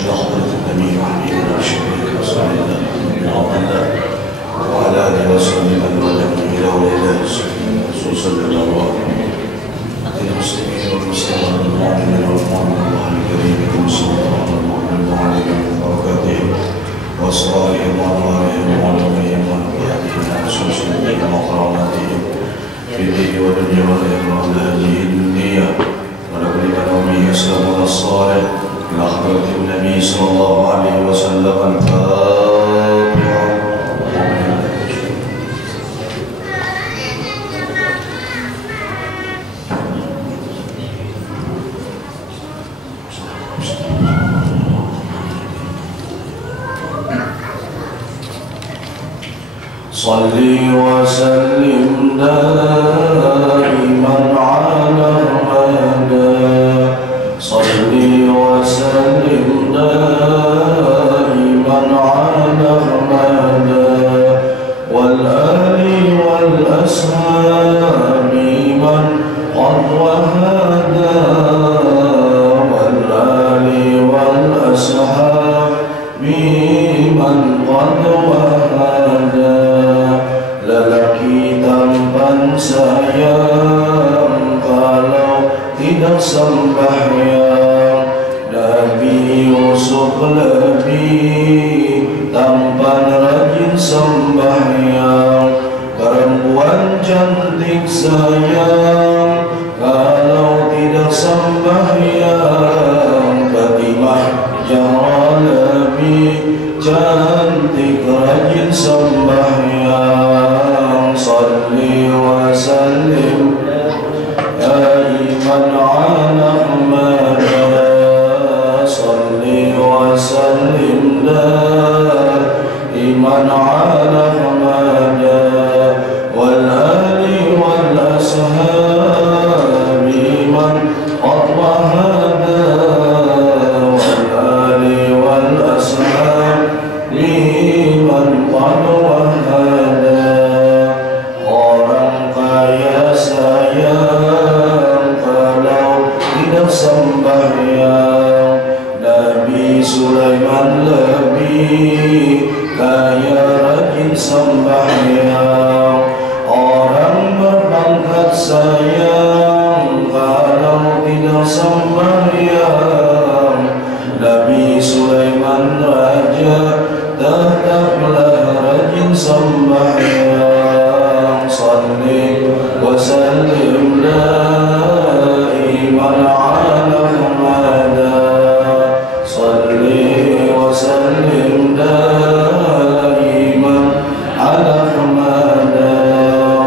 إلى حضرة النبي وحبيبنا وشفيعنا وسيدنا من الله وعلى آله وصحبه من والاه إلى ولله خصوصا للأرواح المسلمين والمسلمات المؤمنين والمؤمنات الله الكريم المسلمين والمؤمنين وعليهم وبركاتهم وأسرارهم وأنوارهم وعلومهم ونبياتهم وخصوصياتهم وكراماتهم في الدين والدنيا والآخرة على هذه الدنيا ونقل بنومه سلام الصالح إلى حضرة النبي صلى الله عليه وسلم الفاتحة. صلي وسلم دائما على الهدى صلي وسلم دائما على الهدى والآل والأصحاب من قد وهدى والآل والأصحاب من قد وهدى lelaki tampan sayang kalau tidak sembahyang. Nabi Yusuf lebih tampan rajin sembahyang. Perempuan cantik sayang kalau tidak sembahyang. Fatimah Zahra lebih cantik rajin sembahyang. صلي وسلم دائما على أحمد صلي وسلم دائما على أحمد والآل والأصحاب من قد وهدى والآل والأصحاب من قد وهدى. Sembahyang Nabi Sulaiman lebih kaya rajin sembahyang. Orang berpangkat sayang kalau tidak sembahyang. Nabi Sulaiman raja tetaplah rajin sembahyang. Salli wa sallim daiman ala Muhammad salli wa sallim daiman ala Muhammad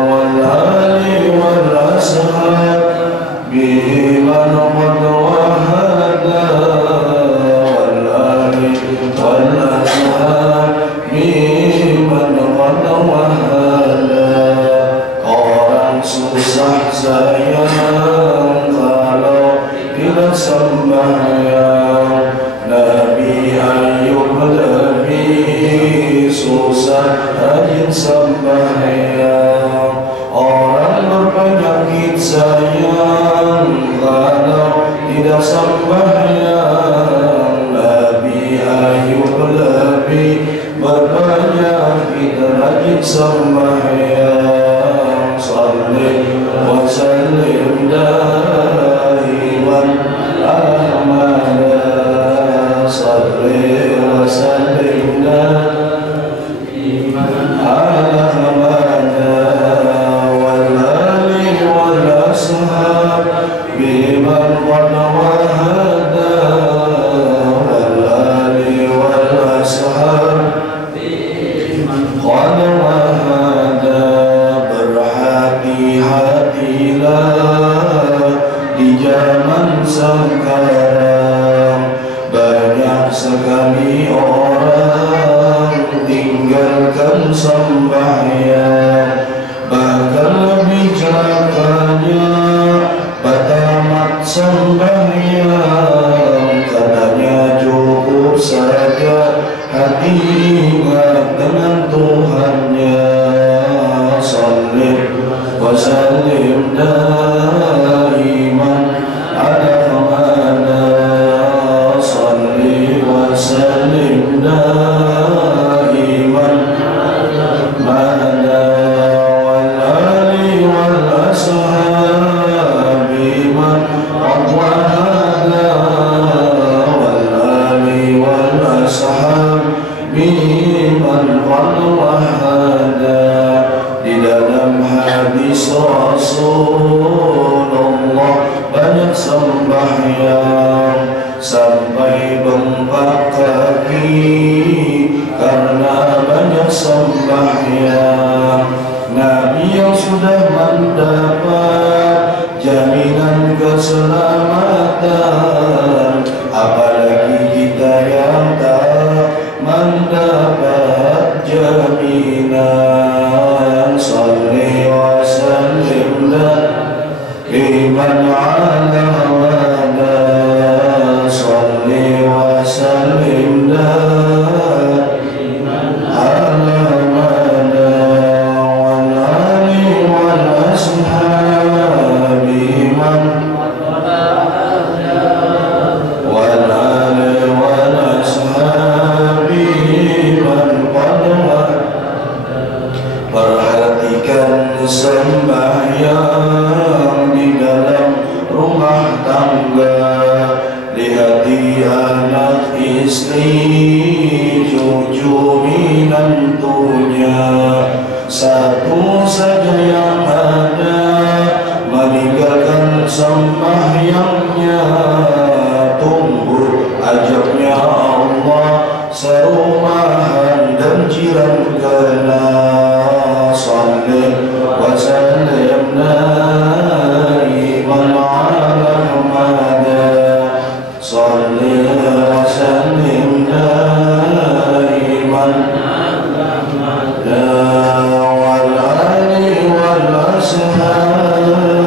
wal ali wal ashab biman qad wahada wal ali wal ashab biman qad wahada. Orang susah sayang kalau tidak sembahyang. Nabi Ayub lebih susah rajin sembahyang. Orang berpenyakit sayang kalau tidak sembahyang. Nabi Ayub lebih berpenyakit rajin sembahyang. Salli wa sallim daiman ala Muhammad salli wa sallim daiman ala Muhammad wal ali wal ashab biman qad wahada wal ali wal ashab biman qad wahada. Berhati-hatilah sembahyang sampai bengkak kaki karena banyak sembahyang. Nabi yang sudah mendapat jaminan keselamatan, apalagi kita yang tak mendapat jaminan. Salli wa sallim liman ala wada, salli wa sallim liman ala wada, wal ali wal ashabi man wal ali wal ashabi man qadwa. Perhatikan sembahyang di dalam rumah tangga, lihati anak istri cucu minantunya, satu saja yang ada meninggalkan sembahyangnya. Tunggu ajabnya Allah serumahan dan jiran kena. Salli wa sallim daiman ala Muhammad, salli wa sallim daiman wal ali wal ashabi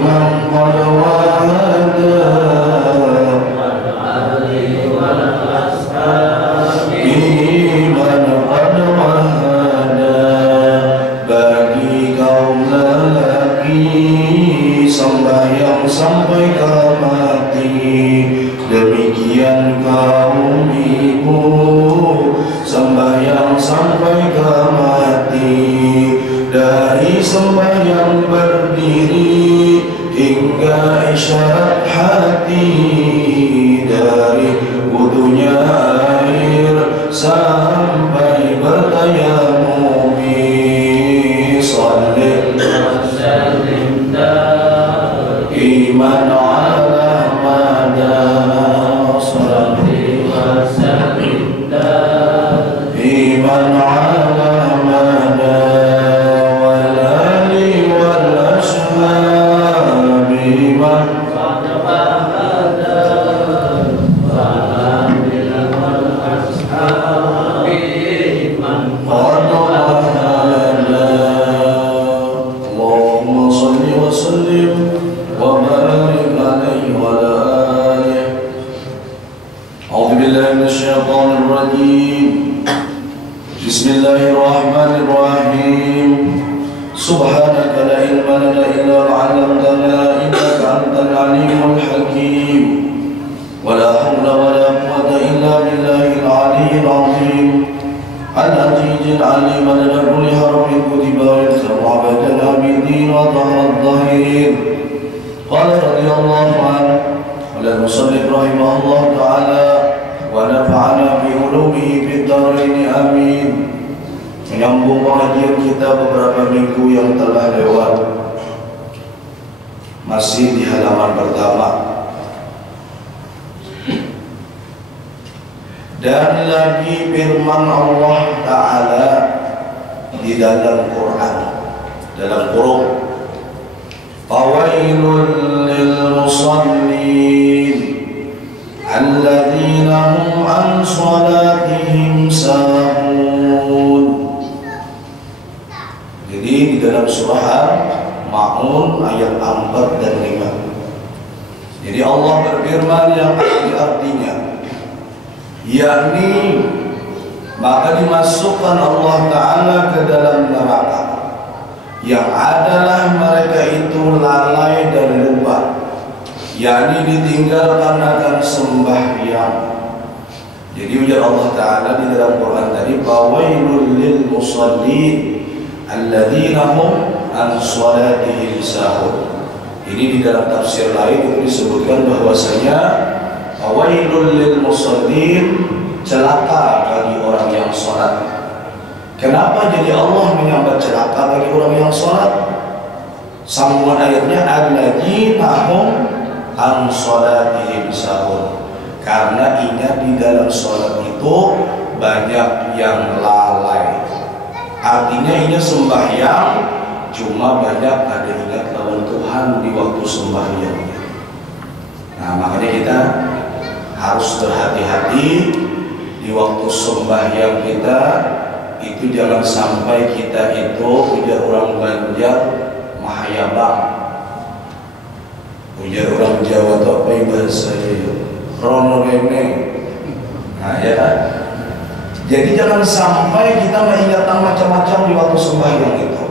man qad wahada, man qad wahada. Bagi kaum lelaki sembahyang sampai ke mati, demikian kaum ibu sembahyang sampai ke mati. Dari sembahyang berdiri hingga isyarat hati, dari wudunya air sampai bertayamum. Salli wa sallim daiman ala Muhammad, salli wa sallim daiman ala Muhammad, wal ali wal ashabi man qad wahada, wal ali wal ashabi man qad wahada. Allahumma salli wa sallim wa barik alaihi wa ala alihi. A'udzu billahi minasy syaithanir rajim. Bismillahirrahmanirrahim. Subhanaka la ilma lana illa ma 'allamtana innaka antal alimul hakim. Wa la hawla wa la quwwata illa billahil aliyyil azim. Al-Aziz al-Alim lana kulli harfin kutiba wa sab'abadana bid-din wa dhahir. Qala radiyallahu anhu wa la musallif rahimahullah ta'ala wa nafa'ana bi ulumihi fid dharain amin. Menyambung pengajian kita beberapa minggu yang telah lewat, masih di halaman pertama. Dan lagi firman Allah Ta'ala di dalam Quran, dalam Quran, fawailul lil musallin alladzina hum an salatihim sahun. Jadi di dalam surah Al-Ma'un ayat 4 dan 5. Jadi Allah berfirman yang artinya, yakni maka dimasukkan Allah Ta'ala ke dalam neraka, yang adalah mereka itu lalai dan lupa, yakni ditinggalkan akan sembahyang. Jadi ujar Allah Ta'ala di dalam Quran tadi, fawailul lil musallin alladzina hum an salatihim sahun. Ini di dalam tafsir lain itu disebutkan bahwasanya fawailul lil musallin, celaka bagi orang yang sholat. Kenapa jadi Allah menyambat celaka bagi orang yang sholat? Sambungan ayatnya alladzina hum an sholatihim sahun, karena ingat di dalam sholat itu banyak yang lalai. Artinya ini sembahyang cuma banyak ada ingat lawan Tuhan di waktu sembahyang. Nah, makanya kita harus berhati-hati di waktu sembahyang kita itu, jangan sampai kita itu ujar orang Banjar mahayabang, ujar orang Jawa atau apa bahasa rono rene. Nah ya kan, jadi jangan sampai kita mengingatkan macam-macam di waktu sembahyang itu,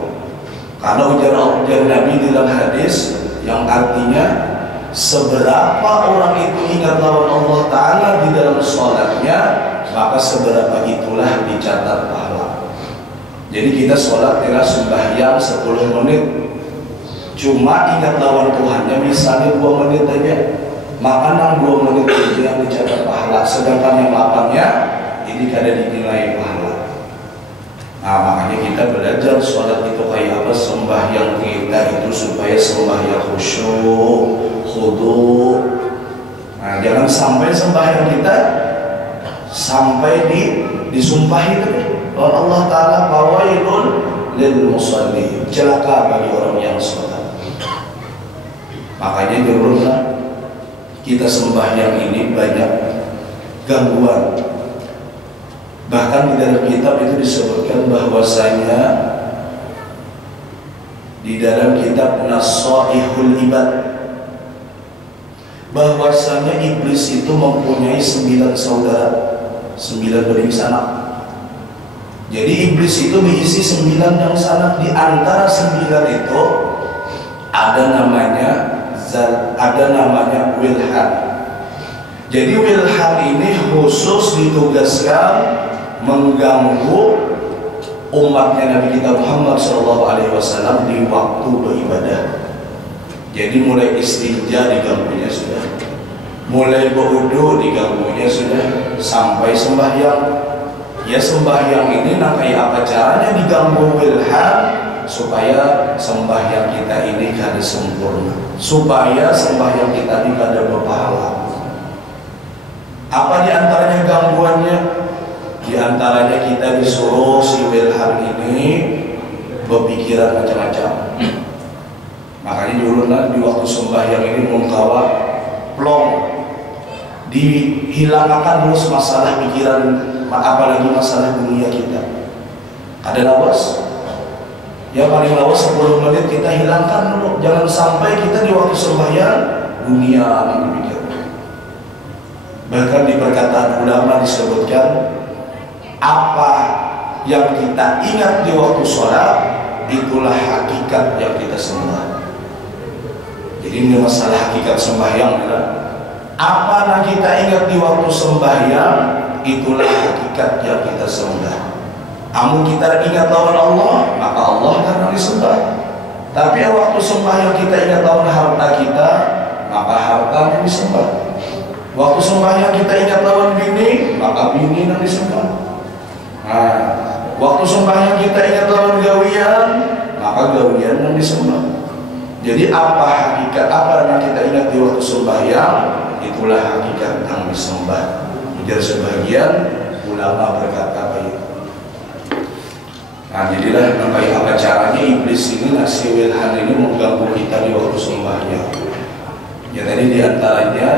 karena ujar Nabi dalam hadis yang artinya seberapa orang itu ingat lawan Allah Ta'ala di dalam sholatnya, maka seberapa itulah dicatat pahala. Jadi kita sholat kira sembahyang 10 menit, cuma ingat lawan Tuhannya misalnya 2 menit aja, maka 2 menit itu yang dicatat pahala, sedangkan yang 8-nya ini kada dinilai pahala. Nah, makanya kita belajar sholat itu kayak apa, sembahyang kita itu supaya sembahyang khusyuk, khudu. Nah, jangan sampai sembahyang kita sampai disumpahi oleh Allah Ta'ala, fawailun lil musalli, celaka bagi orang yang sholat. Makanya dululah kita sembahyang ini banyak gangguan. Bahkan di dalam kitab itu disebutkan bahwasanya di dalam kitab Nasaihul Ibad bahwasanya iblis itu mempunyai 9 saudara, 9 bening sanak. Jadi iblis itu berisi 9 yang sanak. Di antara 9 itu ada namanya Wilhan. Jadi Wilhan ini khusus ditugaskan mengganggu umatnya Nabi kita Muhammad SAW di waktu beribadah. Jadi mulai istinja diganggunya sudah, mulai berwudu diganggunya sudah, sampai sembahyang. Ya sembahyang ini kayak apa caranya diganggu Wilhan supaya sembahyang kita ini kada sempurna, supaya sembahyang kita ini kada berpahala. Apa diantaranya gangguannya? Di antaranya kita disuruh si Wilhan ini berpikiran macam-macam. Makanya dulu di waktu sembahyang ini mengkawa plong, dihilangkan dulu masalah pikiran, apalagi masalah dunia kita. Ada lawas, ya paling lawas 10 menit kita hilangkan dulu. Jangan sampai kita di waktu sembahyang dunia yang dipikirkan. Bahkan di perkataan ulama disebutkan, apa yang kita ingat di waktu sholat itulah hakikat yang kita sembah. Jadi ini masalah hakikat sembahyang. Apa yang kita ingat di waktu sembahyang itulah hakikat yang kita sembah. Amun kita ingat lawan Allah, maka Allah akan disembah. Tapi waktu sembahyang kita ingat lawan harta kita, maka harta yang disembah. Waktu sembahyang kita ingat lawan bini, maka bini yang disembah. Nah, waktu sembahyang kita ingat lawan gawian, maka gawian yang disembah. Jadi apa hakikat, apa yang kita ingat di waktu sembahyang, itulah hakikat yang disembah. Jadi sebagian ulama berkata begitu. Nah, jadilah kayak apa caranya iblis ini nasi Wilhan ini mengganggu kita di waktu sembahyang. Ya tadi diantaranya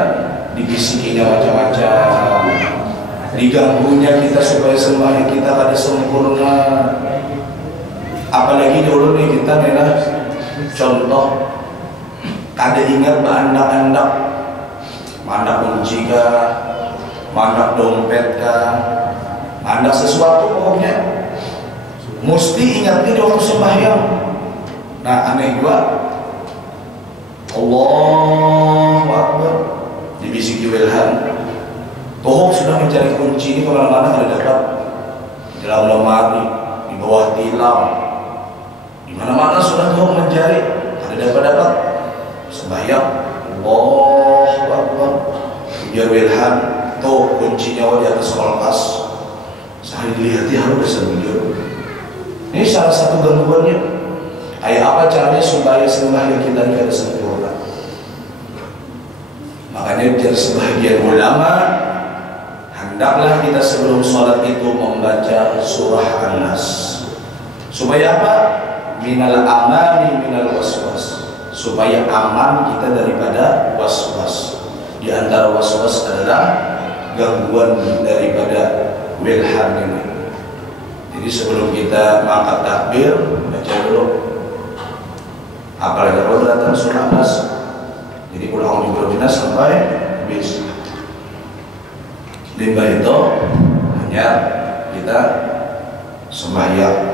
dibisikinya macam-macam, diganggunya kita supaya sembahyang kita kada sempurna. Apalagi dulu nih kita memang contoh kada ingat berandak-andak, mandak kunci kah, mandak dompet kah, mandak sesuatu pokoknya mesti ingatnya di waktu sembahyang. Nah aneh juga, Allahu Akbar dibisiki Wilhan, toh sudah mencari kunci ini kemana-mana ada dapat, di dalam lemari, di bawah tilam, di mana-mana sudah toh mencari ada dapat sembahyang. Allahu Akbar, biar Wilhan toh kuncinya di atas kulkas, saya dilihat harus sendiri. Ini salah satu gangguannya. Kayak apa caranya supaya sembahyang kita tidak sempurna? Makanya dari sebagian ulama, hendaklah kita sebelum sholat itu membaca surah An-Nas. Supaya apa? Minal amani minal waswas. Supaya aman kita daripada waswas. Di antara waswas adalah gangguan daripada wilhan ini. Jadi sebelum kita mengangkat takbir, baca dulu. Apalagi kalau datang surah An-Nas. Jadi ulang berbinas sampai habis. Limbah itu hanya kita sembahyang.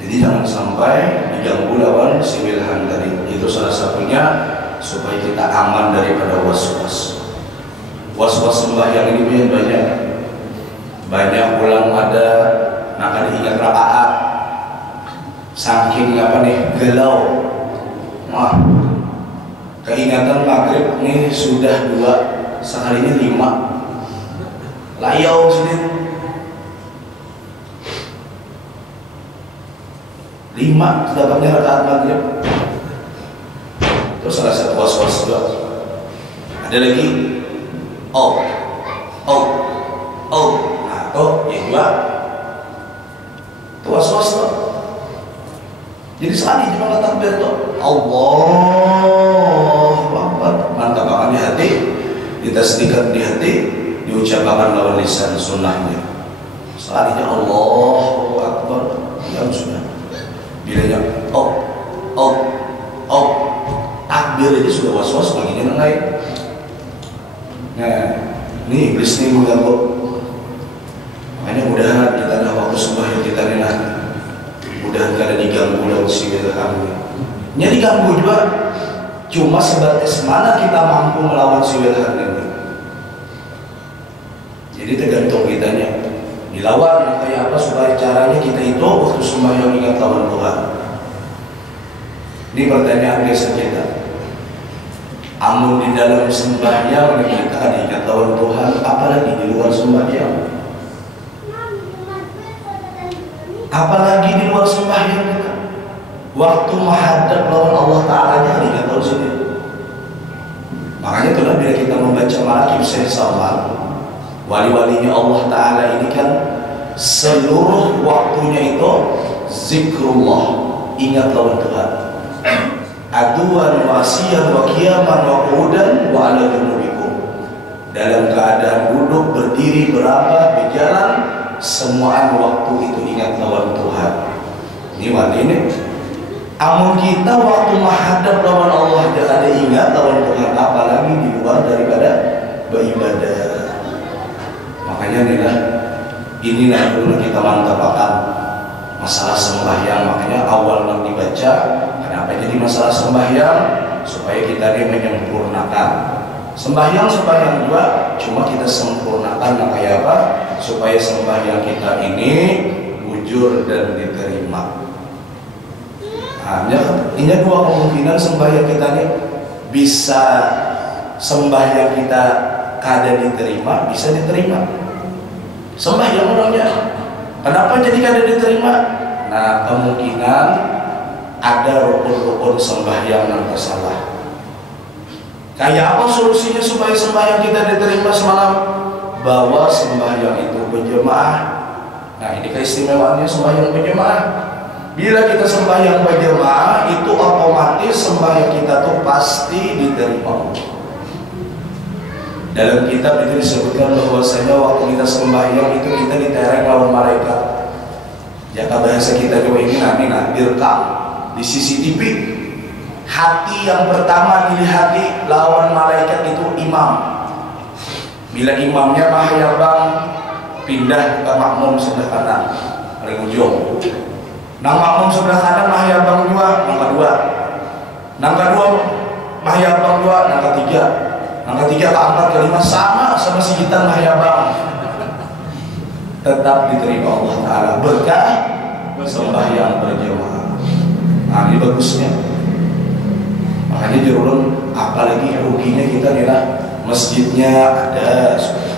Jadi jangan sampai diganggu lawan si wilhan tadi. Itu salah satunya supaya kita aman daripada was-was. Was-was sembahyang ini banyak. Banyak ulang ada, maka diingat rakaat. Saking apa nih gelau. Wah, keingatan maghrib nih sudah 2, seharinya 5. Layau sini 5 dapatnya rakaat maghrib. Terus salah satu was-was juga. Ada lagi oh. Nah, ya juga itu was-was tuh. Jadi sekali cuma takbir tuh Allahu Akbar, mantap banget di hati, ditasdiqkan di hati, diucapkan lawan lisan sunnahnya. Sekalinya Allahu Akbar, ya sudah. Bilanya takbir ini sudah was-was, baginya naik. Nah, ini iblis nih mengganggu. Makanya mudahan kita ada waktu sembahyang kita nih. Mudah kada diganggu oleh si wilhan. Nya diganggu juga, cuma sebatas mana kita mampu melawan si wilhan ini. Jadi tergantung kitanya. Dilawan kayak apa supaya caranya kita itu waktu sembahyang ingat lawan Tuhan. Ini pertanyaan biasa kita. Amun di dalam sembahyang kita ingat lawan Tuhan, apalagi di luar sembahyang. Apalagi di luar sembahyang kita, waktu menghadap lawan Allah Ta'ala nya ingat tahu sini. Makanya tuh bila kita membaca Manaqib Syekh Salman, wali-walinya Allah Ta'ala ini kan seluruh waktunya itu zikrullah, ingat lawan Tuhan. Aduan wa asiyan wa qiyaman wa qu'udan wa ala junubikum. Dalam keadaan duduk, berdiri, berapa, berjalan, semuaan waktu itu ingat lawan Tuhan. Ini wali ini. Amun kita waktu menghadap lawan Allah ada ingat lawan Tuhan, apalagi di luar daripada beribadah. Makanya inilah dulu kita mantapkan masalah sembahyang. Makanya awal yang dibaca, kenapa jadi masalah sembahyang? Supaya kita menyempurnakan. Sembahyang juga, cuma kita sempurnakan kayak apa? Supaya sembahyang kita ini jujur dan diterima. Ini dua kemungkinan sembahyang kita ini bisa sembahyang kita kada diterima, bisa diterima. Sembahyang orangnya, kenapa jadi kada diterima? Nah, kemungkinan ada rukun-rukun sembahyang yang tersalah. Kayak apa solusinya supaya sembahyang kita diterima semalam? Bahwa sembahyang itu berjemaah. Nah, ini keistimewaannya sembahyang berjemaah. Bila kita sembahyang berjemaah, itu otomatis sembahyang kita tuh pasti diterima. Dalam kitab itu disebutkan bahwasanya waktu kita sembahyang itu kita ditereng lawan malaikat. Jika bahasa kita juga ini nanti direkam di CCTV. Hati yang pertama dilihat lawan malaikat itu imam. Bila imamnya mahyabang, pindah ke makmum sebelah kanan, paling ujung. Nang makmum sebelah kanan mahyabang dua, nang kedua. Nang kedua mahyabang dua, nang ketiga. Nang ketiga, keempat, kelima sama si kita mahyabang. Tetap diterima Allah Ta'ala berkah sembahyang berjamaah. Nah, ini bagusnya. Makanya jurulun, apalagi ruginya kita nih lah, masjidnya ada sudah,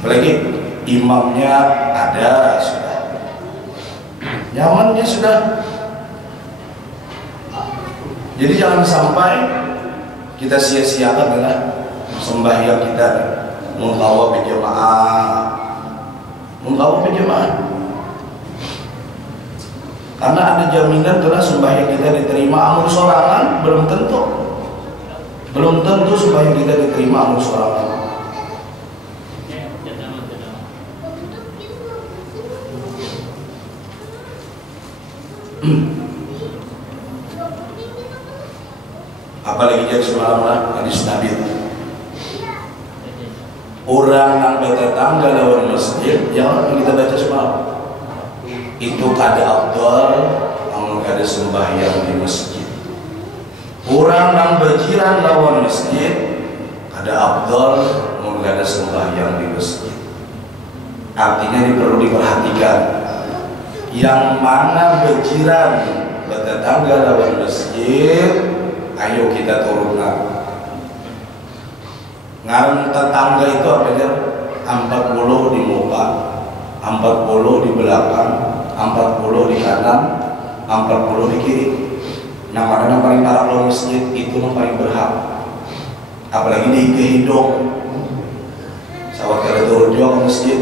apalagi imamnya ada sudah, nyamannya sudah. Jadi jangan sampai kita sia-siakan dengan sembahyang kita mengkawa berjamaah. Karena ada jaminan karena sembahyang kita diterima. Amun sorangan belum tentu sembahyang kita diterima amun sorangan. Apalagi jadi semalam hadis Nabi, orang yang bertetangga lawan masjid yang kita baca semalam itu kada afdal amun kada sembahyang di masjid. Orang yang berjiran lawan masjid kada afdal amun kada sembahyang di masjid. Artinya ini perlu diperhatikan, yang mana berjiran bertetangga lawan masjid, ayo kita turunkan. Ngaran tetangga itu apa aja? 40 di muka, 40 di belakang, 40 di kanan, 40 di kiri. Nah, mana yang paling parah lawan masjid itu yang paling berhak. Apalagi di hidung. Sawat kada turun juga ke masjid.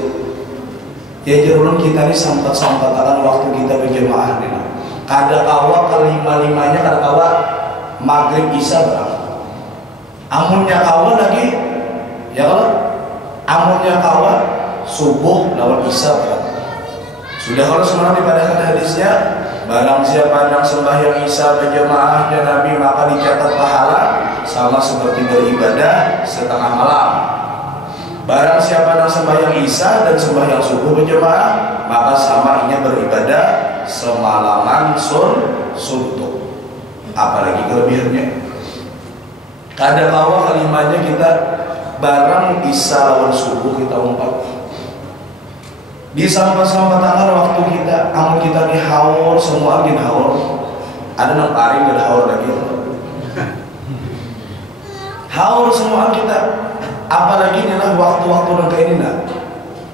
Ya jerulun kita ini sampat-sampatan waktu kita berjamaah nih. Kada kawa kelima-limanya kada kawa maghrib isya berapa? Amunnya kawan lagi, ya kalau amunnya kawan subuh lawan isya berapa? Sudah kalau semalam dipadahkan hadisnya, barang siapa yang sembahyang isya berjamaahnya Nabi maka dicatat pahala sama seperti beribadah setengah malam. Barang siapa yang sembahyang isya dan sembahyang subuh berjamaah maka samanya beribadah semalaman suntuk. Apalagi kelebihannya, kada kawa kalimanya kita barang isya lawan subuh kita umpat di sampah-sampah waktu kita, amun kita di haur semua agin haur, ada nang paring dan haur lagi haur semua kita. Apalagi inilah waktu-waktu nang kayak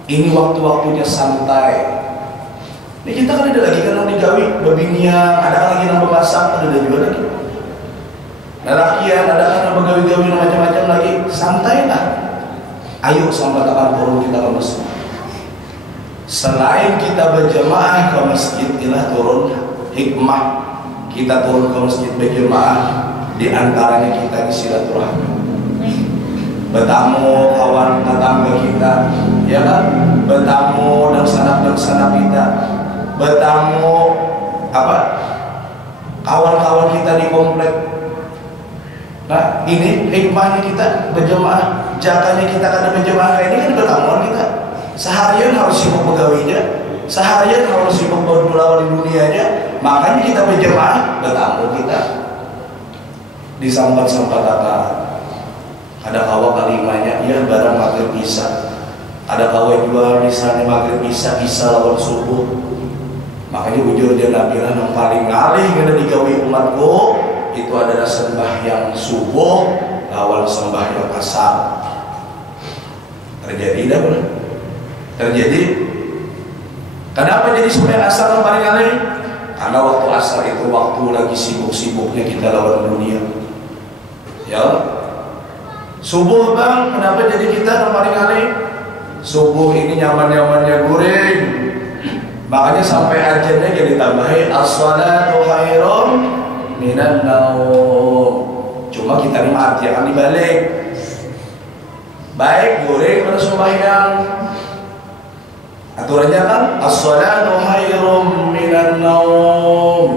ini waktu-waktunya santai. Ini kita kan ada lagi kan digawi babinian, ada lagi yang memasak, ada juga lagi lelakian, ada kan begawi-gawi macam-macam lagi. Santai lah, ayo sampai kapan turun kita ke masjid. Selain kita berjamaah ke masjid, inilah turun hikmah kita turun ke masjid berjamaah. Di antaranya kita di silaturahmi, bertamu kawan tetangga kita, ya kan, bertamu dan sanak kita, bertamu kawan-kawan kita di komplek. Nah, ini hikmahnya kita berjamaah. Jakanya kita kada berjamaah kayak ini kan bertamuan kita. Seharian harus sibuk pegawainya, seharian harus sibuk berdoa di dunianya. Makanya kita berjamaah, bertamu kita di sambat-sambat ada kawa kalimanya, ya barang maghrib isya. Ada kawa jual misalnya maghrib isya lawan subuh. Makanya ujur dia Nabi yang paling ngalih kena digawi umatku itu adalah sembahyang subuh lawan sembahyang asar. Terjadi dah benar. Terjadi. Kenapa jadi sembahyang asar yang paling ngalih? Karena waktu asar itu waktu lagi sibuk-sibuknya kita lawan dunia. Ya. Subuh bang, kenapa jadi kita yang paling ngalih? Subuh ini nyaman-nyamannya goreng. Makanya sampai ajannya jadi tambahin as-salatu khairum minan naum. Cuma kita ini artikan dibalik. Baik goreng pada sembahyang. Aturannya kan as-salatu khairum minan naum.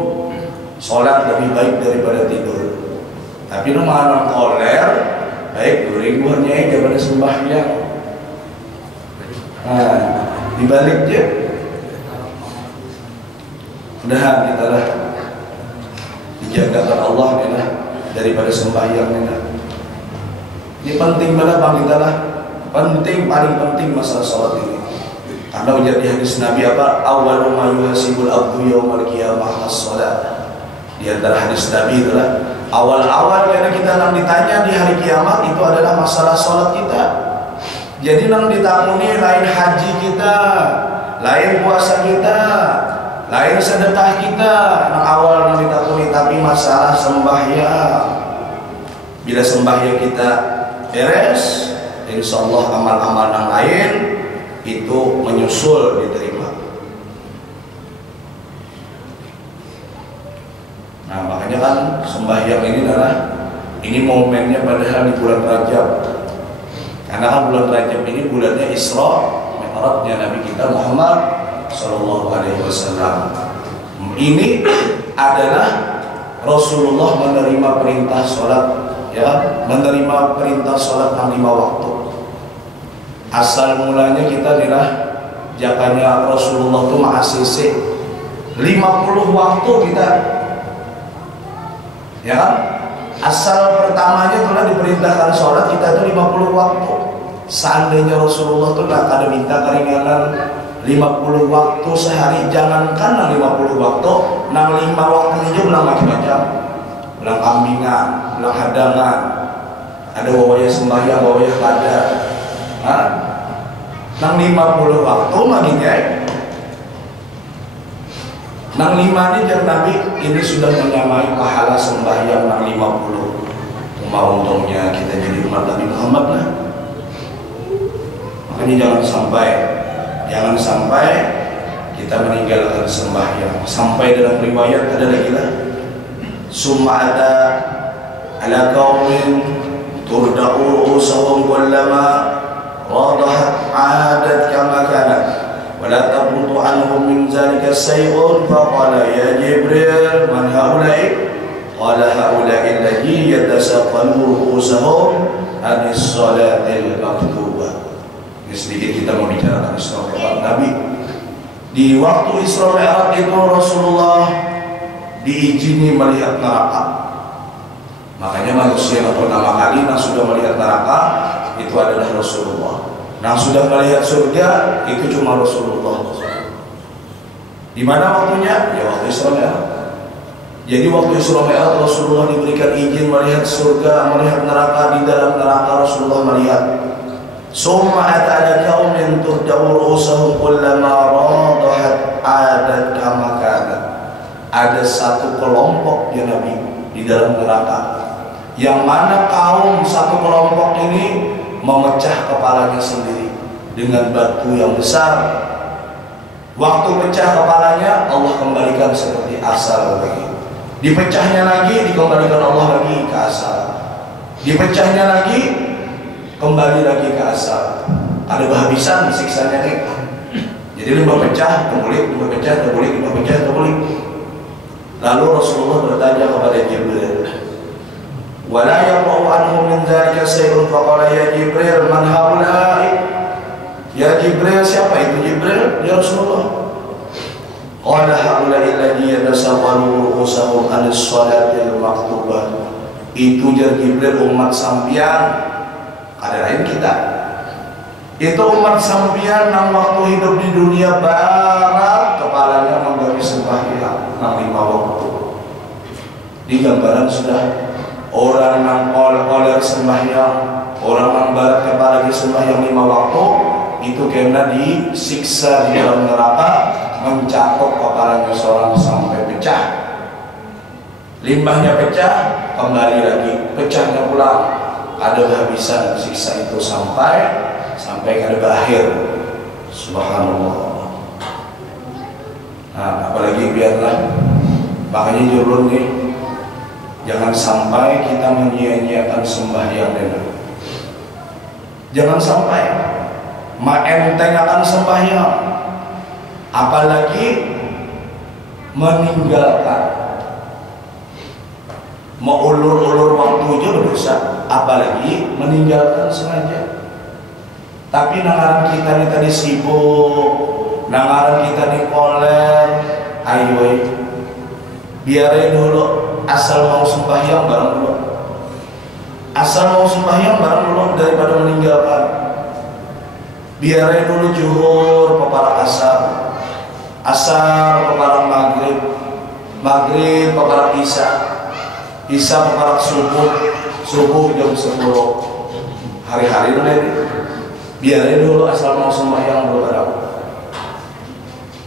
Salat lebih baik daripada tidur. Tapi nama toler baik goreng buahnya daripada sembahyang. Nah, dibaliknya mudah-mudahan kita lah dijagakan Allah lah daripada sembahyang ini. Ini penting banget bang kita lah, penting, paling penting masalah sholat ini. Karena menjadi hadis Nabi apa? Awwalu ma yuhasibul abdu yaumal qiyamah as-shalat. Di antara hadis Nabi adalah awal-awal karena kita nang ditanya di hari kiamat itu adalah masalah sholat kita. Jadi nang ditanguni lain haji kita, lain puasa kita, lain sedekah kita, nang awal nang ditanguni, tapi masalah sembahyang. Bila sembahyang kita beres, insya Allah amal-amal yang lain itu menyusul diterima. Nah makanya kan sembahyang ini adalah momennya padahal di bulan Rajab. Karena kan bulan Rajab ini bulannya Isra Mi'rajnya Nabi kita Muhammad Sallallahu Alaihi Wasallam. Ini adalah Rasulullah menerima perintah sholat, ya, menerima perintah sholat 5 waktu. Asal mulanya kita adalah jakanya Rasulullah itu ma'asisi 50 waktu kita, ya kan? Asal pertamanya telah diperintahkan sholat kita itu 50 waktu. Seandainya Rasulullah itu tidak ada minta keringanan 50 waktu sehari, jangankan 50 waktu, 5 waktu itu ulang macam-macam, ulang kambingan, ulang hadangan, ada wawaya sembahyang, wawaya kada, nang 50 waktu maginya, nang 5 ini jam Nabi ini sudah menyamai pahala sembahyang nang 50. Untungnya kita jadi umat Nabi Muhammad lah. Makanya jangan sampai kita meninggalkan sembahyang. Sampai dalam riwayat ada lagi lah, summa ada ala qaumin turda'u ru'usahum kullama radahat 'adat kama kanat wa la tabutu anhum min zalika shay'un faqala ya Jibril man haula'i qala haula'i alladhi yatasaqalu ru'usahum anis salatil maktubah. Sedikit kita mau bicarakan Isra Mi'raj Nabi. Di waktu Isra Mi'raj itu Rasulullah diizini melihat neraka. Makanya manusia yang pertama kali yang sudah melihat neraka itu adalah Rasulullah. Yang sudah melihat surga itu cuma Rasulullah. Di mana waktunya? Ya waktu Isra Mi'raj. Jadi waktu Isra Mi'raj Rasulullah diberikan izin melihat surga, melihat neraka. Di dalam neraka Rasulullah melihat. Summa ata'ala qaumin turda'u ru'usahum kullama radahat 'adat kama kana. Ada satu kelompok ya Nabi di dalam neraka, yang mana kaum satu kelompok ini memecah kepalanya sendiri dengan batu yang besar. Waktu pecah kepalanya Allah kembalikan seperti asal lagi. Dipecahnya lagi dikembalikan Allah lagi ke asal. Dipecahnya lagi kembali lagi ke asal. Ada kehabisan siksanya nih. Jadi 5 pecah, kemulik, 5 pecah, kemulik, 5 pecah, kemulik. Lalu Rasulullah bertanya kepada Jibril, wala yaqau anhum min dzalika shay'un faqala ya Jibril man haula'i. Ya Jibril, siapa itu Jibril? Ya Rasulullah. Qala haula'i alladhi yatasawwalu ru'usahum anis salatil maktubah. Itu jar Jibril umat sampian. Ada lain kita. Itu umat sampian yang waktu hidup di dunia barat kepalanya memberi sembahyang 5 waktu. Di gambaran sudah orang yang oleh sembahyang, orang yang barat kepalanya sembahyang 5 waktu itu karena disiksa di dalam neraka, mencakup kepalanya seorang sampai pecah. Limbahnya pecah, kembali lagi, pecahnya pulang. Ada kehabisan siksa itu sampai ada berakhir. Subhanallah. Nah, apalagi biarlah. Makanya jurun nih, jangan sampai kita menyia-nyiakan sembahyang dengan. Jangan sampai maentengkan sembahyang, apalagi meninggalkan. Mau ulur-ulur waktu aja berdosa, apalagi meninggalkan sengaja. Tapi nangaran kita nih tadi sibuk, nangaran kita nih koler, ayo biarin dulu, asal mau sembahyang bareng dulu. Asal mau sembahyang bareng dulu daripada meninggalkan. Biarin dulu zuhur, peparak asar, asar peparak maghrib, maghrib peparak isya, isya peparak subuh, subuh jam 10. Hari-hari dulu ini. Biarin dulu asal mau sembahyang dulu bareng.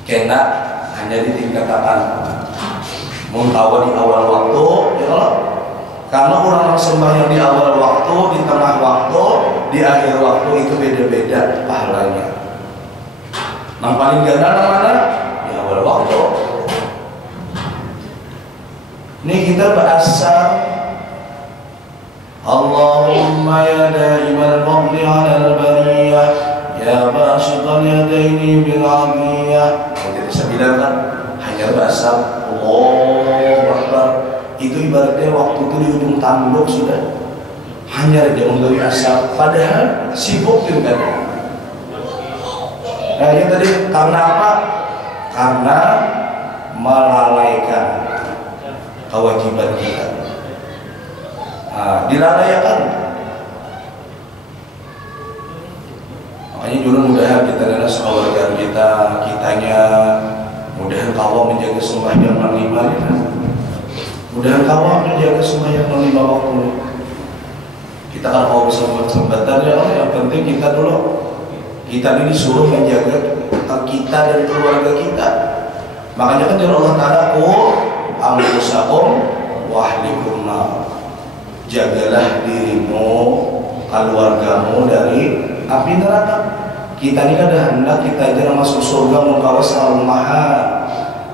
Kena hanya ditingkatkan. Mau tahu di awal waktu, ya Allah. Karena orang sembahyang di awal waktu, di tengah waktu, di akhir waktu itu beda-beda pahalanya. Yang paling ganda mana? Di awal waktu. Ini kita bahasa Allahumma ya daimal fadli alal bariyah ya basital yadaini bil afiyah. Jadi sembilan kan hanya bahasa Allahu Akbar. Itu ibaratnya waktu itu di ujung tanduk sudah hanya dia memberi asal, padahal sibuk juga. Nah ini tadi karena apa? Karena melalaikan kewajiban kita. Nah, dilalaikan. Makanya dulu mudahan kita dan keluarga kitanya, mudahan kawal menjaga sembahyang 5 ya. Mudahan kawal menjaga sembahyang 5 waktu. Kita kan kalau bisa buat sembatan ya, yang penting kita dulu. Kita ini disuruh menjaga kita dan keluarga kita. Makanya kan Allah Ta'ala anfusakum wa ahlikum nar. Jagalah dirimu, keluargamu dari api neraka. Kita ini kan hendak kita aja masuk surga mun kawas rumahan,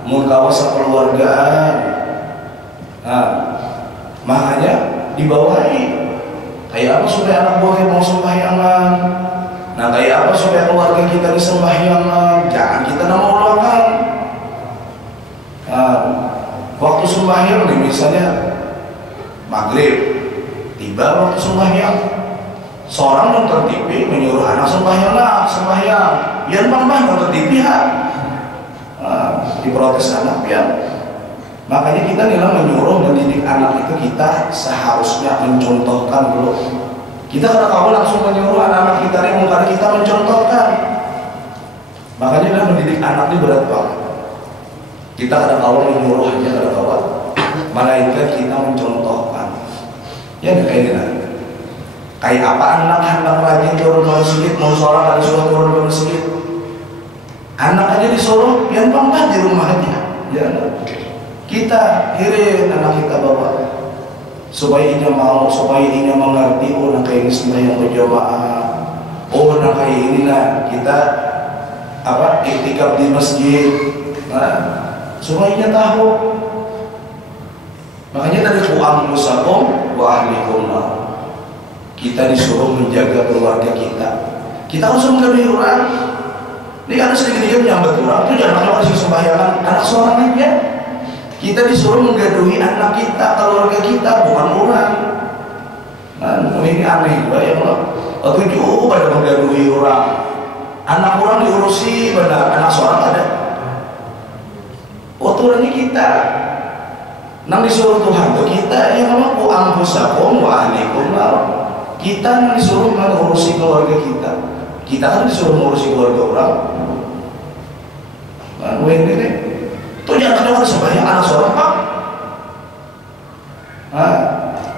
mun kawas keluargaan. Nah, makanya dibawahi kayak apa supaya anak buah kita mau sembahyangan. Nah, kayak apa supaya keluarga kita disembahyangan. Jangan kita nama ulangkan. Nah, waktu sembahyang nih misalnya maghrib, tiba waktu sembahyang, seorang nonton TV menyuruh anak sembahyang, biar bang nonton TV ya. Diprotes anak ya. Makanya kita nih menyuruh mendidik anak itu kita seharusnya mencontohkan dulu. Kita kalau kamu langsung menyuruh anak-anak kita nih, karena kita mencontohkan. Makanya dalam mendidik anak ini berat banget. Kita kadang kala menyuruh hanya kadang kala, melainkan kita mencontohkan. Ya kayak gini. Kayak apa anak rajin turun ke masjid, mau sholat ada suruh turun ke masjid. Anak aja disuruh, yang bangga di rumahnya. Ya, kita kirim anak kita bawa, supaya ia mau, supaya ia mengerti. Oh, nak kayak ini sembahyang berjamaah. Oh, nak kayak ini lah kita apa iktikaf di masjid. Nah, supaya ia tahu. Makanya tadi anfusakum wa ahlikum nar. Kita disuruh menjaga keluarga kita. Kita harus menggaduhi orang. Ini kan sedikit-sedikit menyambat orang. Itu jangan kasih sembahyangan anak seorang aja. Kita disuruh menggaduhi anak kita, keluarga kita, bukan orang. Nah, ini aneh juga ya Allah. Tujuh pada menggaduhi orang. Anak orang diurusi, pada anak seorang ada. Orangnya kita. Nang disuruh Tuhan tuh kita yang mampu anfusakum wa ahlikum nar. Kita yang disuruh mengurusi keluarga kita. Kita kan disuruh mengurusi keluarga orang. Nah, ini nih. Tuh jangan ada sembahyang anak seorang Pak. Nah,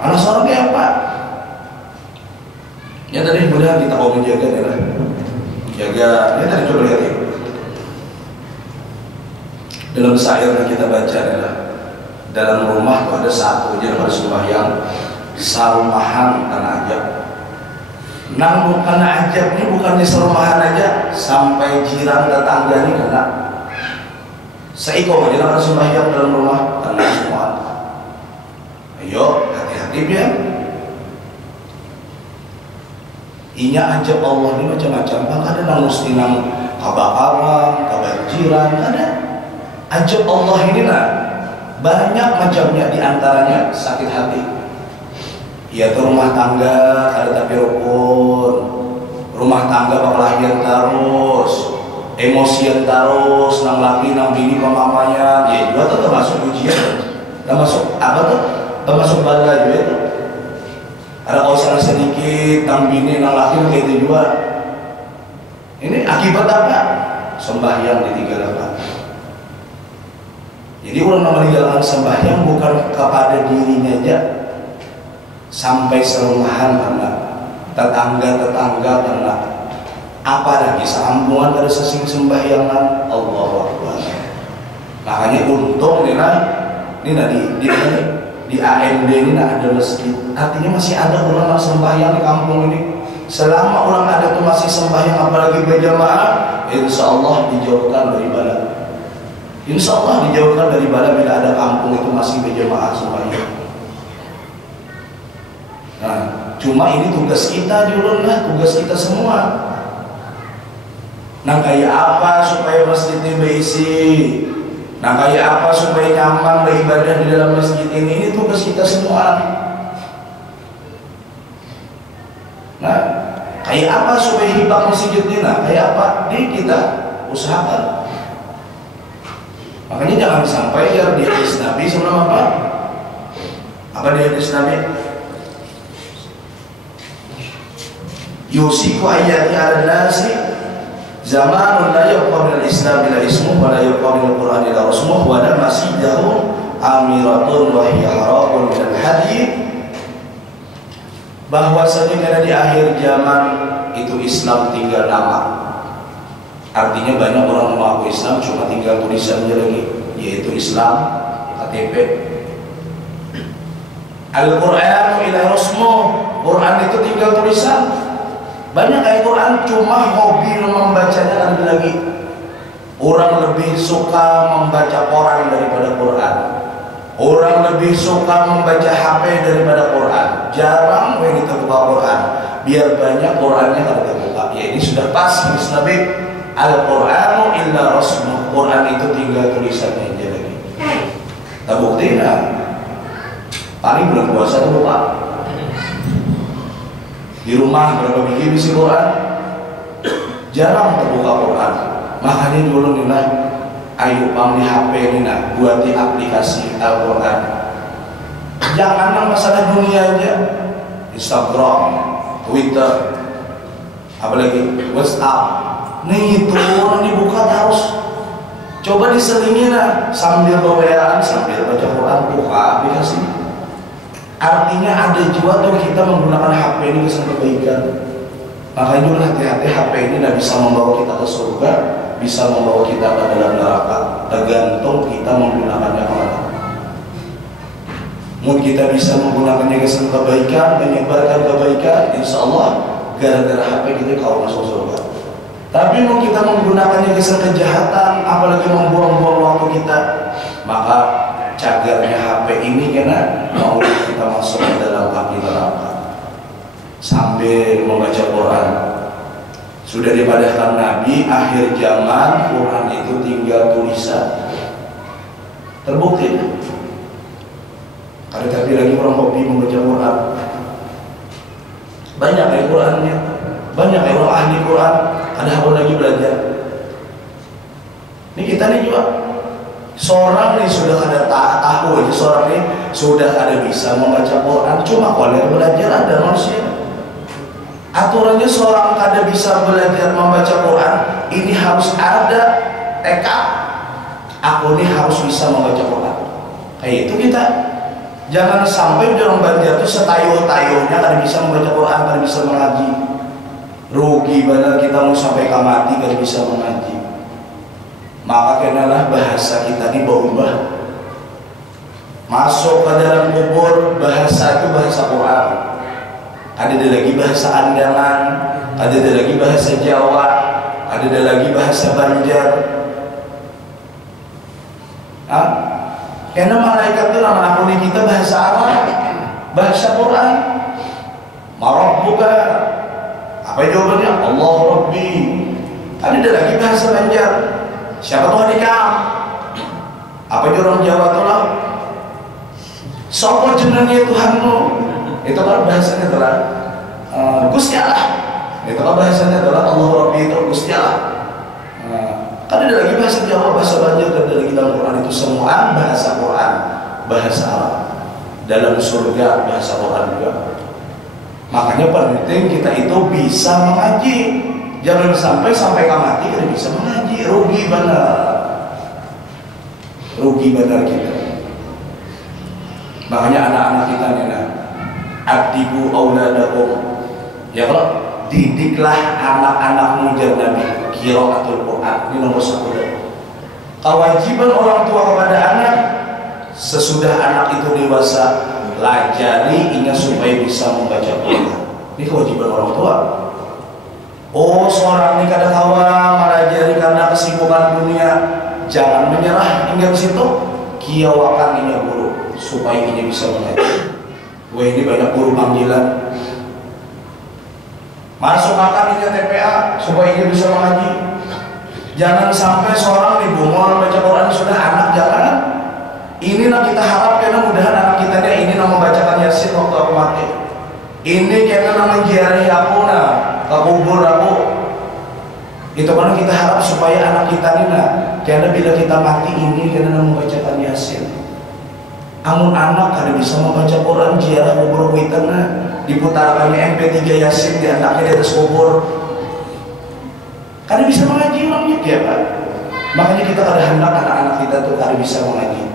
anak seorang kayak apa? Ya tadi mudah kita mau menjaga adalah jaga. Ya tadi coba lihat ya. Dalam syair yang kita baca adalah dalam rumah tuh ada satu aja harus sembahyang sarumahan karena ajab. Nang bukan ajab ini bukannya sarumahan aja, sampai jiran tetangga ini kena. Seiko aja harus sembahyang dalam rumah karena semua. Ayo hati-hati ya. Inya ajab Allah ini macam-macam. Ada nang mesti nang kebakaran, kebanjiran, ada. Ajab Allah ini nah banyak macamnya, diantaranya sakit hati. Ya tuh rumah tangga ada tapi rukun, rumah tangga perkelahian terus, emosian terus, nang laki nang bini pemamanya, ya juga tuh termasuk ujian, termasuk apa tuh, termasuk bala juga tuh. Ada kausalah sedikit, nang bini nang laki kayak itu juga. Ini akibat apa? Sembahyang ditinggalkan. Jadi orang meninggalkan sembahyang bukan kepada dirinya aja, sampai serumahan karena tetangga-tetangga karena apalagi seampungan dari sesing sembahyangan Allahu Akbar. Makanya untung ini di AMD ini ada masjid, artinya masih ada ulama sembahyang di kampung ini. Selama ulama ada tuh masih sembahyang, apalagi berjamaah, insya Allah dijauhkan dari bala. Insya Allah dijauhkan dari bala bila ada kampung itu masih berjamaah sembahyang. Nah, cuma ini tugas kita dulu, tugas kita semua. Nah, kayak apa supaya masjid ini berisi? Nah, kayak apa supaya nyaman beribadah di dalam masjid ini? Ini tugas kita semua. Nah, kayak apa supaya hibah masjid ini? Nah, kayak apa? Ini kita usahakan. Makanya jangan sampai ya di hadis Nabi sebelum apa? Apa di hadis Nabi? Yusiku ayati ala nasi zamanun la yabqa min al-islam ila ismuh wa la yabqa min al-Qur'an ila rasmuh wa la masjidahu amiratun wa hiya haraqun min al-hadi. Bahwasanya karena di akhir zaman itu Islam tinggal nama. Artinya banyak orang mengaku Islam cuma tinggal tulisannya lagi, yaitu Islam KTP. Al-Qur'an ila rasmuh, Quran itu tinggal tulisan. Banyak ayat Quran cuma hobi membacanya lagi. Orang lebih suka membaca koran daripada Quran. Orang lebih suka membaca HP daripada Quran. Jarang yang kita buka Quran. Biar banyak Qurannya kalau kita buka. Ya ini sudah pas hadis Nabi. Al-Qur'anu illa rasmuh. Quran itu tinggal tulisannya aja lagi. Tak bukti nah. Paling bulan puasa itu lupa. Di rumah berapa biji isi Quran? Jarang terbuka Quran. Makanya dulu nih nah, ayo pam di HP ini nah, buat di aplikasi Al-Quran. Jangan masalah dunia aja. Instagram, Twitter, apalagi WhatsApp. Nih itu orang dibuka terus. Coba diselingin nah, sambil bawaan, sambil baca Quran, buka aplikasi. Artinya ada juga tuh kita menggunakan HP ini kesan kebaikan. Makanya juga hati-hati, HP ini tidak bisa membawa kita ke surga, bisa membawa kita ke dalam neraka. Tergantung kita menggunakannya kemana. Mungkin kita bisa menggunakannya kesan kebaikan, menyebarkan kebaikan, insya Allah gara-gara HP kita kau masuk surga. Tapi mau kita menggunakannya kesan kejahatan, apalagi membuang-buang waktu kita, maka cagarnya HP ini karena mau kita masuk ke dalam api neraka. Sambil membaca Quran. Sudah dipadahkan Nabi akhir zaman Quran itu tinggal tulisan. Terbukti. Ada tapi lagi orang hobi membaca Quran. Banyak ayat Qurannya. Banyak ayat orang ahli Quran. Ada apa lagi belajar. Ini kita nih juga. Seorang nih sudah ada tahu aja, seorang nih sudah ada bisa membaca Quran, cuma koler belajar ada manusia. Aturannya seorang kada bisa belajar membaca Quran, ini harus ada tekad. Aku nih harus bisa membaca Quran. Kayak itu kita. Jangan sampai orang Banjar itu setayuh-tayuhnya kada bisa membaca Quran, kada bisa mengaji. Rugi benar kita mau sampai mati kada bisa mengaji. Maka kenalah bahasa kita ini berubah. Masuk ke dalam kubur, bahasa itu bahasa Quran. Ada lagi bahasa Andaman, ada lagi bahasa Jawa, ada lagi bahasa Banjar. Karena malaikat itu nama akuni kita bahasa Arab, bahasa Quran. Marabbuka, apa jawabannya? Allah Rabbi. Ada lagi bahasa Banjar. Siapa Tuhan ikam? Apa itu orang Jawa itu lah? Sopo jenenge Tuhanmu? Itu kan bahasanya adalah Gusti Allah. Itu kan bahasanya adalah Allah Rabbi, itu Gusti Allah. Kan ada lagi bahasa Jawa, bahasa Banjar, dan ada lagi dalam Quran itu semua bahasa Quran, bahasa Arab. Dalam surga bahasa Quran juga. Makanya penting kita itu bisa mengaji. Jangan sampai mati kita bisa mengaji, rugi benar kita. Makanya anak-anak kita nih, adibu auladakum. Ya kalau didiklah anak-anakmu jar Nabi, qiraatul Quran ini nomor 1. Kewajiban orang tua kepada anak sesudah anak itu dewasa, lajari ingat supaya bisa membaca Quran. Ini kewajiban orang tua. Oh, seorang ini kadang kala melajari karena kesibukan dunia, jangan menyerah hingga ke situ. Kiawakan ini guru supaya ini bisa mengaji. Wah, ini banyak guru panggilan. Masuk akan ini TPA supaya ini bisa mengaji. Jangan sampai seorang dibungol baca Quran sudah anak, jangan. Inilah kita harapkan, mudahan anak kita dia ini membacakan Yasin waktu aku mati. Ini kita nama jiari aku na kubur aku. Itu kan kita harap supaya anak kita ini karena bila kita mati ini karena membacakan Yasin. Amun anak kada bisa membaca Quran ziarah kubur witan diputarkannya MP3 Yasin di anaknya di atas kubur. Kada bisa mengaji orangnya ya Pak. Makanya kita kada hendak anak-anak kita tuh kada bisa mengaji.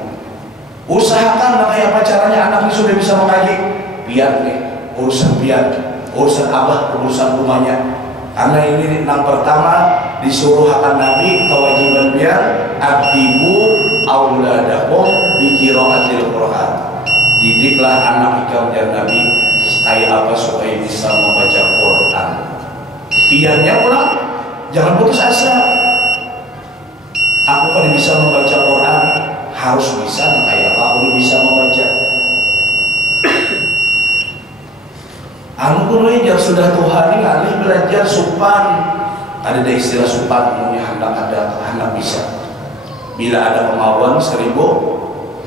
Usahakan makanya apa caranya anak ini sudah bisa mengaji. Biar nih urusan abah urusan rumahnya. Karena ini yang pertama disuruh akan Nabi kewajiban biar adibu auladakum bi qiraatil Quran. Didiklah anak ikam dan Nabi kayak apa supaya bisa membaca Quran. Biarnya pulang, jangan putus asa. Aku kan bisa membaca Quran, harus bisa kayak apa aku bisa membaca. Anu kuliah sudah Tuhan ngalih belajar supan. Ada istilah supan, punya hendak bisa. Bila ada kemauan 1000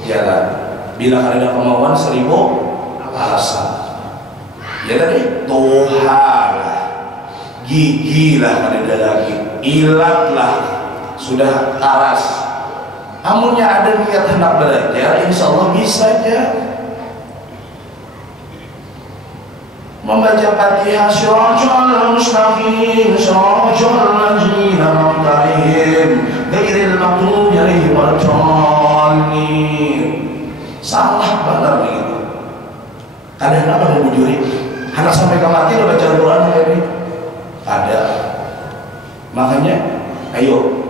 jalan. Bila ada kemauan 1000 alasan. Ya tadi Tuhan gigi lah ada lagi, ilat lah sudah taras. Amunnya ada niat hendak belajar, insya Allah bisa aja. Membaca Fatihah syirajul mustaqim syirajul ladzina an'amta 'alaihim ghairil maghdubi 'alaihim waladdallin. Salah benar begitu. Kadang apa membujuri anak sampai ke mati lo baca Al-Quran ini ada. Makanya ayo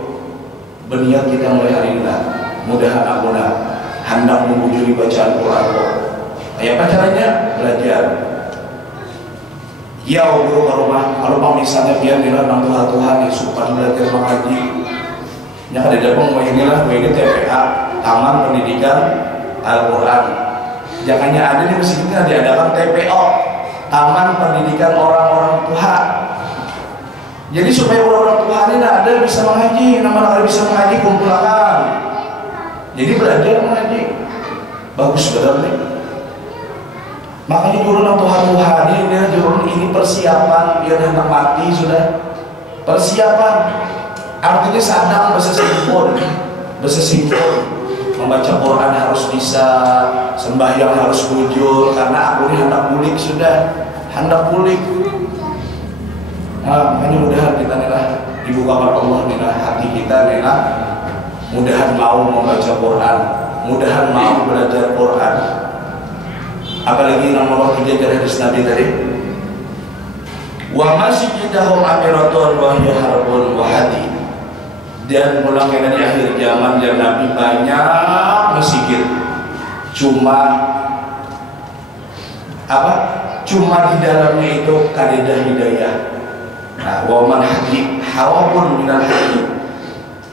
berniat kita mulai hari ini mudahan aku hendak membujuri bacaan Quran. Kayak apa caranya? Belajar. Ya guru ke rumah, kalau misalnya biar nilai nang Tuhan yang suka belajar mengaji. Yang ada dalam inilah ini TPA, Taman Pendidikan Al-Quran. Jangannya ada di masjidnya diadakan TPO, Taman Pendidikan Orang-orang Tuhan. Jadi supaya orang-orang Tuhan ini ada bisa mengaji, nama-nama bisa mengaji kumpulkan. Jadi belajar mengaji, bagus benar nih. Makanya jurun Tuhan ini jurun ini persiapan biar hendak mati sudah persiapan. Artinya sadang bersesimpul membaca Quran harus bisa, sembahyang harus bujur karena aku ini hendak bulik sudah hendak bulik. Nah, makanya mudahan kita nilah dibukakan Allah nilah hati kita nilah mudahan mau membaca Quran, mudahan mau belajar Quran. Apalagi nomor 3 dari hadis Nabi tadi. Wa masjidahum amiratun wa hiya harbun wa hadi. Dan mulai dari akhir zaman dan Nabi banyak masjid. Cuma apa? Cuma di dalamnya itu kaidah hidayah. Nah, wa man hadi hawabun minal hadi.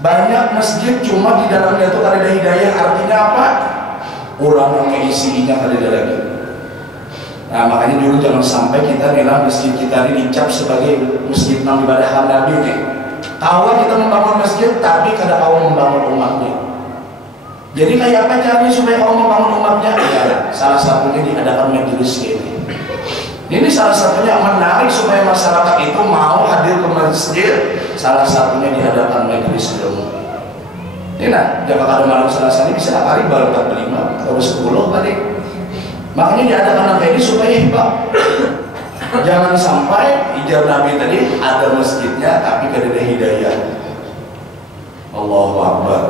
Banyak masjid cuma di dalamnya itu kaidah hidayah, artinya apa? Orang yang isinya kaidah lagi. Nah, makanya dulu jangan sampai kita nilai masjid kita ini dicap sebagai masjid yang ibadah Nabi nih. Tahu kita membangun masjid, tapi kada kau membangun umatnya. Jadi kayak apa caranya supaya kau membangun umatnya? Ya, salah satunya diadakan majelis ini. Ini salah satunya menarik supaya masyarakat itu mau hadir ke masjid. Salah satunya diadakan majelis ilmu. Ini jangan ada malam Selasa ini bisa kali baru 45 atau 10 tadi. Makanya diadakan langkah ini supaya hebat. Jangan sampai ijab Nabi tadi ada masjidnya tapi kada ada hidayah. Allahu Akbar.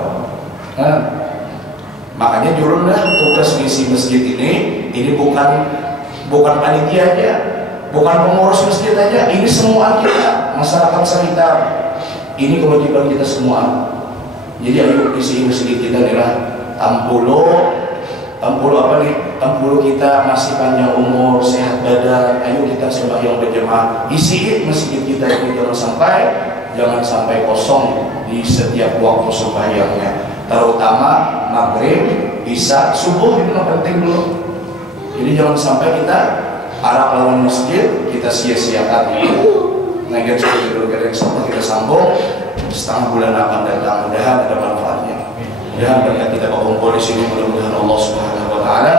Nah, makanya jurunlah tugas ngisi masjid ini bukan panitia aja, bukan pengurus masjid aja, ini semua kita, masyarakat sekitar. Ini kewajiban kita semua. Jadi ayo isi masjid kita adalah 60 60 kita masih panjang umur, sehat badan, ayo kita sembahyang berjemaah, isiin masjid kita ini, jangan sampai kosong di setiap waktu sembahyangnya, terutama maghrib, isya, subuh itu penting dulu. Jadi jangan sampai kita arah lawan masjid kita sia-siakan itu. Nah, kita sambung setengah bulan akan datang, mudah-mudahan ada manfaatnya. Dan berkat kita berkumpul di sini, mudah-mudahan Allah Subhanahu wa taala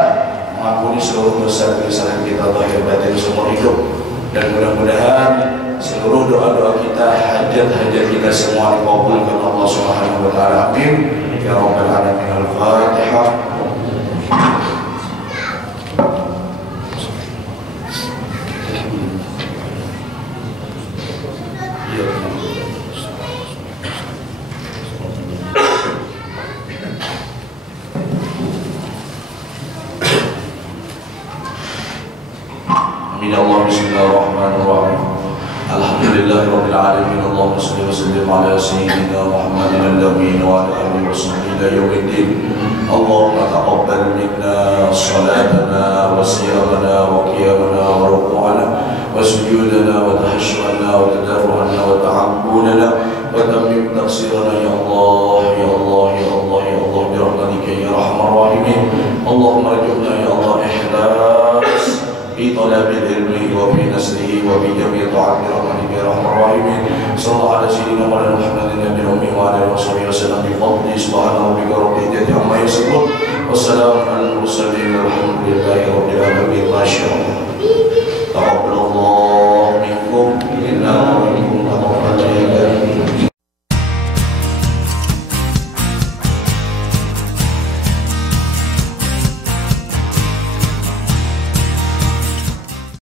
mengampuni seluruh dosa-dosa kita zahir batin seumur hidup, dan mudah-mudahan seluruh doa-doa kita, hajat-hajat kita semua dikabulkan Allah Subhanahu wa taala. Amin ya rabbal alamin. Al-Fatihah. Bismillahirrahmanirrahim. Alhamdulillahirabbil alamin. Allahumma shalli wa sallim ala sayyidina Muhammadin al-amin wa ala alihi wa sahbihi ila yaumiddin. Allahumma taqabbal minna salatana wa siyamana wa qiyamana wa ruku'ana wa sujudana wa tahashshurana wa tadarruana wa ta'abbudana wa tammim taqsirana ya Allah ya Allah ya Allah ya Allah bi rahmatika ya arhamar rahimin. Allahumma rzuqna ya Allah ikhlas في طلب العلم وفي نسله وفي جميع طاعات برحمتك يا ارحم الراحمين. صلى الله على سيدنا مولانا محمد النبي الامي وعلى اله وصحبه وسلم بفضل